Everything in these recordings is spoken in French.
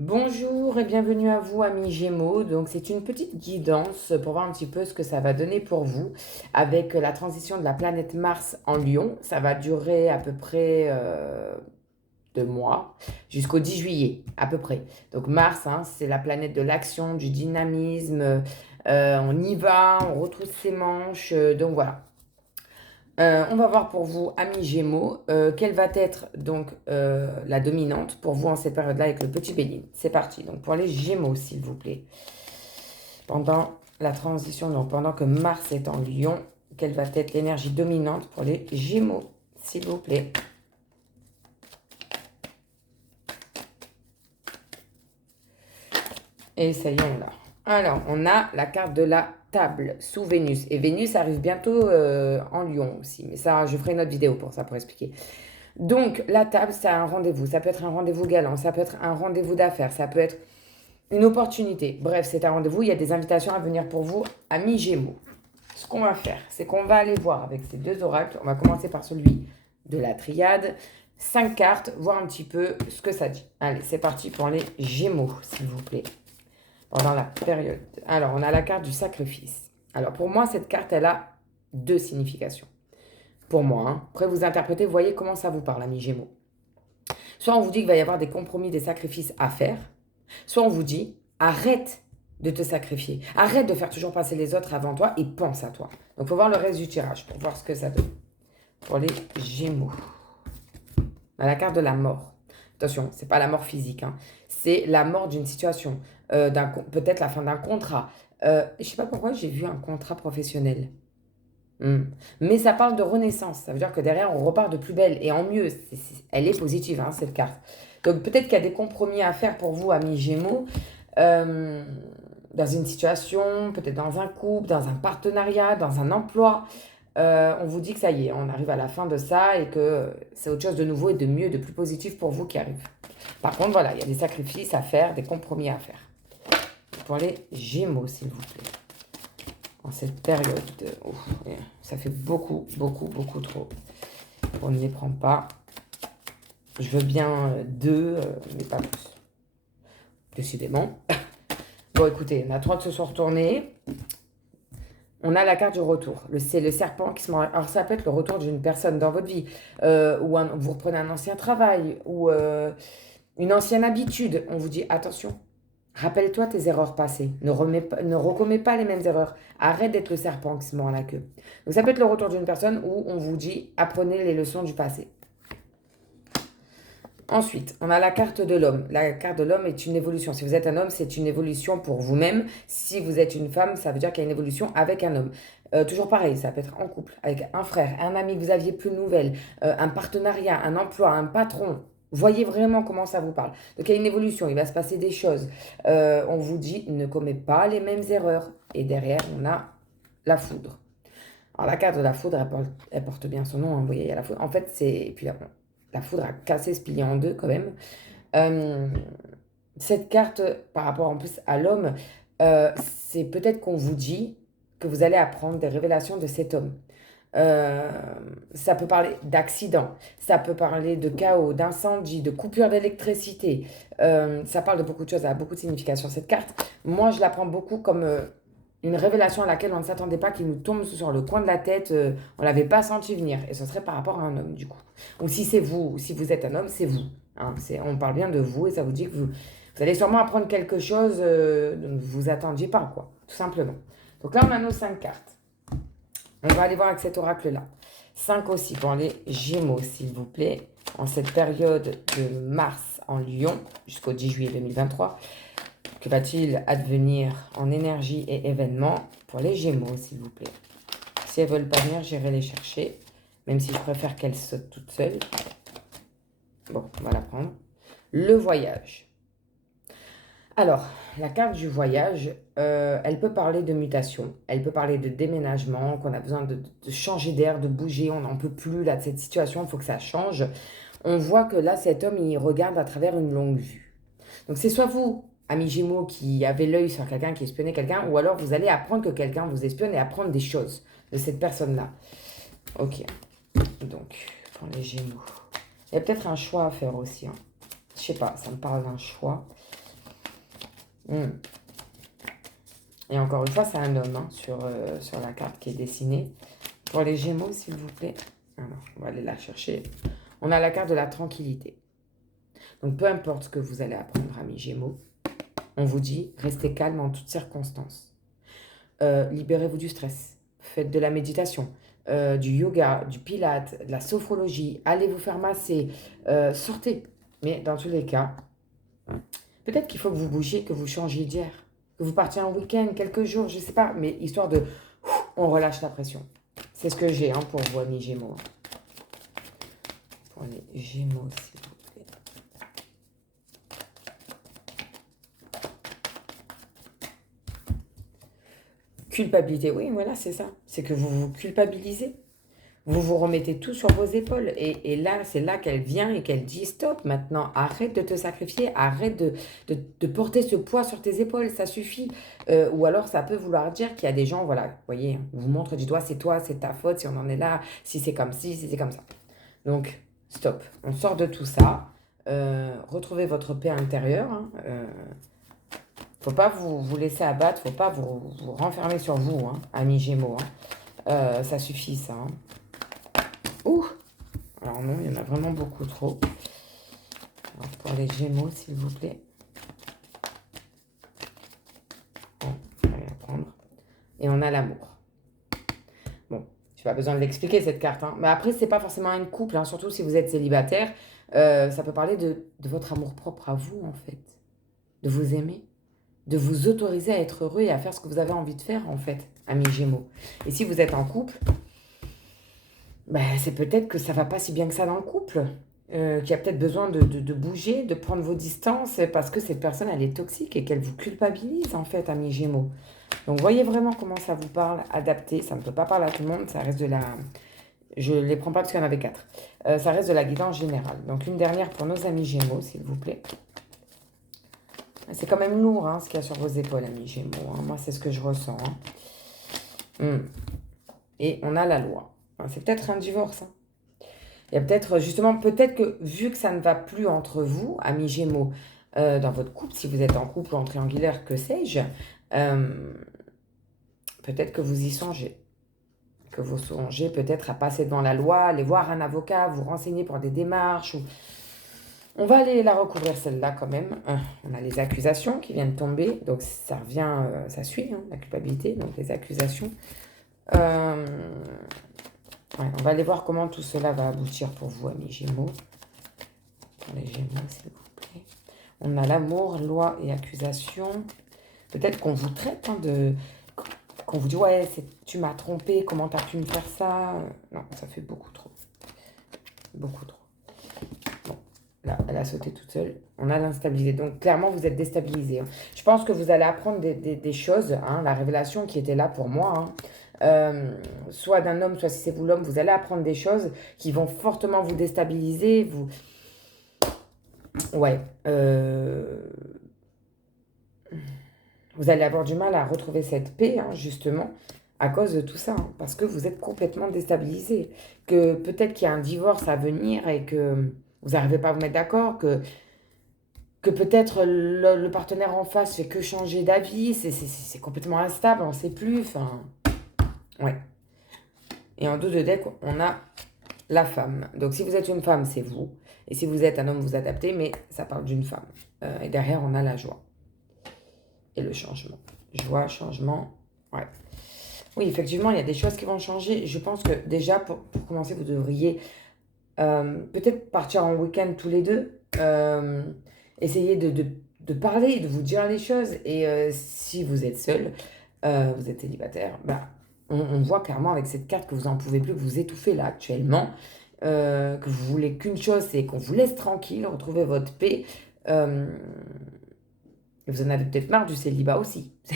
Bonjour et bienvenue à vous, amis Gémeaux. Donc, c'est une petite guidance pour voir un petit peu ce que ça va donner pour vous avec la transition de la planète Mars en Lion. Ça va durer à peu près 2 mois, jusqu'au 10 juillet, à peu près. Donc, Mars, hein, c'est la planète de l'action, du dynamisme. On y va, on retrousse ses manches. Donc, voilà. On va voir pour vous, amis Gémeaux, quelle va être donc la dominante pour vous en cette période-là avec le petit Bélier. C'est parti. Donc pour les Gémeaux, s'il vous plaît. Pendant la transition, donc pendant que Mars est en Lion, quelle va être l'énergie dominante pour les Gémeaux, s'il vous plaît. Et ça y est, on l'a. Alors, on a la carte de la table sous Vénus. Et Vénus arrive bientôt en Lion aussi. Mais ça, je ferai une autre vidéo pour ça, pour expliquer. Donc, la table, c'est un rendez-vous. Ça peut être un rendez-vous galant, ça peut être un rendez-vous d'affaires, ça peut être une opportunité. Bref, c'est un rendez-vous. Il y a des invitations à venir pour vous, amis Gémeaux. Ce qu'on va faire, c'est qu'on va aller voir avec ces deux oracles. On va commencer par celui de la triade. 5 cartes, voir un petit peu ce que ça dit. Allez, c'est parti pour les Gémeaux, s'il vous plaît. Pendant la période. Alors, on a la carte du sacrifice. Alors, pour moi, cette carte, elle a deux significations. Pour moi, hein. Après, vous interprétez, vous voyez comment ça vous parle, amis Gémeaux. Soit on vous dit qu'il va y avoir des compromis, des sacrifices à faire. Soit on vous dit, arrête de te sacrifier. Arrête de faire toujours passer les autres avant toi et pense à toi. Donc, il faut voir le reste du tirage pour voir ce que ça donne. Pour les Gémeaux. On a la carte de la mort. Attention, c'est pas la mort physique. Hein. C'est la mort d'une situation. Peut-être la fin d'un contrat. Je sais pas pourquoi j'ai vu un contrat professionnel. Mais ça parle de renaissance. Ça veut dire que derrière, on repart de plus belle et en mieux. Elle est positive, hein, cette carte. Donc peut-être qu'il y a des compromis à faire pour vous, amis Gémeaux, euh, dans une situation, peut-être dans un couple, dans un partenariat, dans un emploi. On vous dit que ça y est, on arrive à la fin de ça et que c'est autre chose de nouveau et de mieux, de plus positif pour vous qui arrive. Par contre, voilà, il y a des sacrifices à faire, des compromis à faire. Pour les Gémeaux, s'il vous plaît. En cette période de... ça fait beaucoup, beaucoup, beaucoup trop. On ne les prend pas. Je veux bien deux, mais pas plus. Décidément. Bon, écoutez, on a trois qui se sont retournés. On a la carte du retour. C'est le serpent qui se mord. Alors, ça peut être le retour d'une personne dans votre vie, ou vous reprenez un ancien travail, ou une ancienne habitude. On vous dit, attention, rappelle-toi tes erreurs passées. Ne recommets pas les mêmes erreurs. Arrête d'être le serpent qui se mord la queue. Donc, ça peut être le retour d'une personne où on vous dit, apprenez les leçons du passé. Ensuite, on a la carte de l'homme. La carte de l'homme est une évolution. Si vous êtes un homme, c'est une évolution pour vous-même. Si vous êtes une femme, ça veut dire qu'il y a une évolution avec un homme. Toujours pareil, ça peut être en couple, avec un frère, un ami que vous aviez plus de nouvelles, un partenariat, un emploi, un patron. Voyez vraiment comment ça vous parle. Donc il y a une évolution, il va se passer des choses. On vous dit, ne commets pas les mêmes erreurs. Et derrière, on a la foudre. Alors la carte de la foudre, elle porte bien son nom, hein, vous voyez, il y a la foudre. En fait, c'est... Et puis la foudre a cassé ce pilier en deux quand même. Euh, cette carte, par rapport en plus à l'homme, c'est peut-être qu'on vous dit que vous allez apprendre des révélations de cet homme. Euh, Ça peut parler d'accident, ça peut parler de chaos, d'incendie, de coupure d'électricité. Ça parle de beaucoup de choses, ça a beaucoup de signification cette carte. Moi, je la prends beaucoup comme une révélation à laquelle on ne s'attendait pas, qui nous tombe sur le coin de la tête, on ne l'avait pas senti venir. Et ce serait par rapport à un homme, du coup. Ou si c'est vous, si vous êtes un homme, c'est vous. Hein. On parle bien de vous et ça vous dit que vous allez sûrement apprendre quelque chose dont vous vous attendiez pas, quoi. Tout simplement. Donc là, on a nos 5 cartes. On va aller voir avec cet oracle-là. 5 aussi pour les Gémeaux, s'il vous plaît. En cette période de mars en Lion jusqu'au 10 juillet 2023. Que va-t-il advenir en énergie et événements pour les Gémeaux, s'il vous plaît? Si elles ne veulent pas venir, j'irai les chercher. Même si je préfère qu'elles sautent toutes seules. Bon, on va la prendre. Le voyage. Alors, la carte du voyage, elle peut parler de mutation, elle peut parler de déménagement, qu'on a besoin de changer d'air, de bouger, on n'en peut plus là de cette situation, il faut que ça change. On voit que là, cet homme, il regarde à travers une longue vue. Donc c'est soit vous, ami Gémeaux, qui avez l'œil sur quelqu'un, qui espionnait quelqu'un, ou alors vous allez apprendre que quelqu'un vous espionne et apprendre des choses de cette personne-là. Ok, donc pour les Gémeaux. Il y a peut-être un choix à faire aussi. Hein. Je sais pas, ça me parle d'un choix. Hmm. Et encore une fois, c'est un homme hein, sur la carte qui est dessinée. Pour les Gémeaux, s'il vous plaît. Alors, on va aller la chercher. On a la carte de la tranquillité. Donc, peu importe ce que vous allez apprendre, amis Gémeaux, on vous dit, restez calme en toutes circonstances. Libérez-vous du stress. Faites de la méditation, du yoga, du pilate, de la sophrologie. Allez vous faire masser. Sortez. Mais dans tous les cas, peut-être qu'il faut que vous bougiez, que vous changiez d'air. Que vous partiez en week-end, quelques jours, je ne sais pas. Mais histoire de... On relâche la pression. C'est ce que j'ai hein, pour vous, amis Gémeaux. Pour les Gémeaux, s'il vous plaît. Culpabilité, oui, voilà, c'est ça. C'est que vous vous culpabilisez. Vous vous remettez tout sur vos épaules. Et là, c'est là qu'elle vient et qu'elle dit stop maintenant. Arrête de te sacrifier. Arrête de porter ce poids sur tes épaules. Ça suffit. Ou alors, ça peut vouloir dire qu'il y a des gens, voilà, vous voyez, on vous montre du doigt, c'est toi, c'est ta faute si on en est là, si c'est comme ci, si c'est comme ça. Donc, stop. On sort de tout ça. Retrouvez votre paix intérieure. Hein. Faut pas vous laisser abattre. Faut pas vous renfermer sur vous, hein, amis Gémeaux. Hein. Ça suffit, ça. Hein. Ouh! Alors non, il y en a vraiment beaucoup trop. Alors, pour les Gémeaux, s'il vous plaît. Bon, on va la prendre. Et on a l'amour. Bon, j'ai pas besoin de l'expliquer cette carte. Hein. Mais après, c'est pas forcément une couple, hein, surtout si vous êtes célibataire. Ça peut parler de votre amour propre à vous, en fait. De vous aimer. De vous autoriser à être heureux et à faire ce que vous avez envie de faire, en fait, amis Gémeaux. Et si vous êtes en couple, ben, c'est peut-être que ça va pas si bien que ça dans le couple. Qui a peut-être besoin de bouger, de prendre vos distances, parce que cette personne, elle est toxique et qu'elle vous culpabilise, en fait, amis Gémeaux. Donc, voyez vraiment comment ça vous parle, adapté. Ça ne peut pas parler à tout le monde, ça reste de la... Je ne les prends pas parce qu'il y en avait 4. Ça reste de la guidance générale. Donc, une dernière pour nos amis Gémeaux, s'il vous plaît. C'est quand même lourd, hein, ce qu'il y a sur vos épaules, amis Gémeaux. Hein. Moi, c'est ce que je ressens. Hein. Et on a la loi. C'est peut-être un divorce. Hein. Il y a peut-être, justement, peut-être que vu que ça ne va plus entre vous, amis Gémeaux, dans votre couple, si vous êtes en couple ou en triangulaire, que sais-je, peut-être que vous y songez. Que vous songez peut-être à passer devant la loi, aller voir un avocat, vous renseigner pour des démarches. Ou... On va aller la recouvrir celle-là quand même. On a les accusations qui viennent tomber, donc ça revient, ça suit, hein, la culpabilité, donc les accusations. Ouais, on va aller voir comment tout cela va aboutir pour vous, amis Gémeaux. Pour les Gémeaux, s'il vous plaît. On a l'amour, loi et accusation. Peut-être qu'on vous traite hein, de... Qu'on vous dit, ouais, tu m'as trompé, comment t'as pu me faire ça? Non, ça fait beaucoup trop. Beaucoup trop. Bon, là, elle a sauté toute seule. On a l'instabilité. Donc, clairement, vous êtes déstabilisé. Hein. Je pense que vous allez apprendre des choses. Hein, la révélation qui était là pour moi. Hein. Soit d'un homme, soit si c'est vous l'homme, vous allez apprendre des choses qui vont fortement vous déstabiliser. Vous... Ouais. Vous allez avoir du mal à retrouver cette paix, hein, justement, à cause de tout ça. Hein, parce que vous êtes complètement déstabilisé. Que peut-être qu'il y a un divorce à venir et que vous n'arrivez pas à vous mettre d'accord. Que peut-être le partenaire en face fait que changer d'avis. C'est complètement instable, on ne sait plus. Enfin, ouais. Et en dos de deck, on a la femme. Donc, si vous êtes une femme, c'est vous. Et si vous êtes un homme, vous adaptez, mais ça parle d'une femme. Et derrière, on a la joie. Et le changement. Joie, changement, ouais. Oui, effectivement, il y a des choses qui vont changer. Je pense que déjà, pour commencer, vous devriez peut-être partir en week-end tous les deux. Essayer de parler, de vous dire les choses. Et si vous êtes seul, vous êtes célibataire, bah, on voit clairement avec cette carte que vous n'en pouvez plus, que vous étouffez là actuellement, que vous voulez qu'une chose, c'est qu'on vous laisse tranquille, retrouver votre paix. Et vous en avez peut-être marre du célibat aussi. Je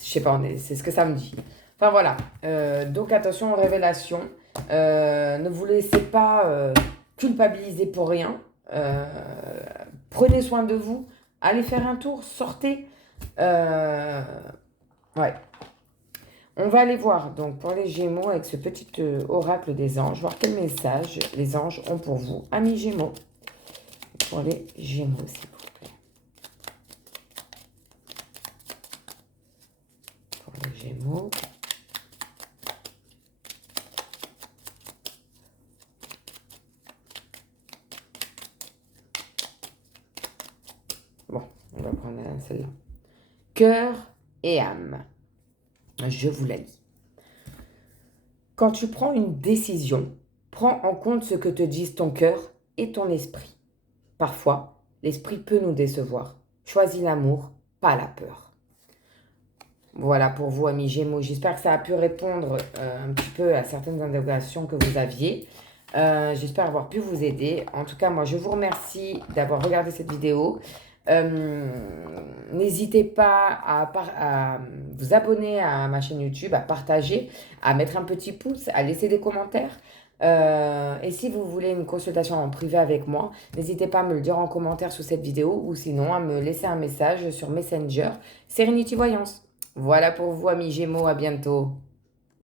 sais pas, c'est ce que ça me dit. Enfin voilà. Donc attention aux révélations. Ne vous laissez pas culpabiliser pour rien. Prenez soin de vous. Allez faire un tour. Sortez. Ouais. On va aller voir donc pour les Gémeaux avec ce petit oracle des anges. Voir quel message les anges ont pour vous. Amis Gémeaux. Pour les Gémeaux, s'il vous plaît. vous. Bon, on va prendre celle-là. Cœur et âme. Je vous la lis. Quand tu prends une décision, prends en compte ce que te disent ton cœur et ton esprit. Parfois, l'esprit peut nous décevoir. Choisis l'amour, pas la peur. Voilà pour vous, amis Gémeaux. J'espère que ça a pu répondre un petit peu à certaines interrogations que vous aviez. J'espère avoir pu vous aider. En tout cas, moi, je vous remercie d'avoir regardé cette vidéo. N'hésitez pas à vous abonner à ma chaîne YouTube, à partager, à mettre un petit pouce, à laisser des commentaires. Et si vous voulez une consultation en privé avec moi, n'hésitez pas à me le dire en commentaire sous cette vidéo ou sinon à me laisser un message sur Messenger, Serenity Voyance. Voilà pour vous, amis Gémeaux, à bientôt.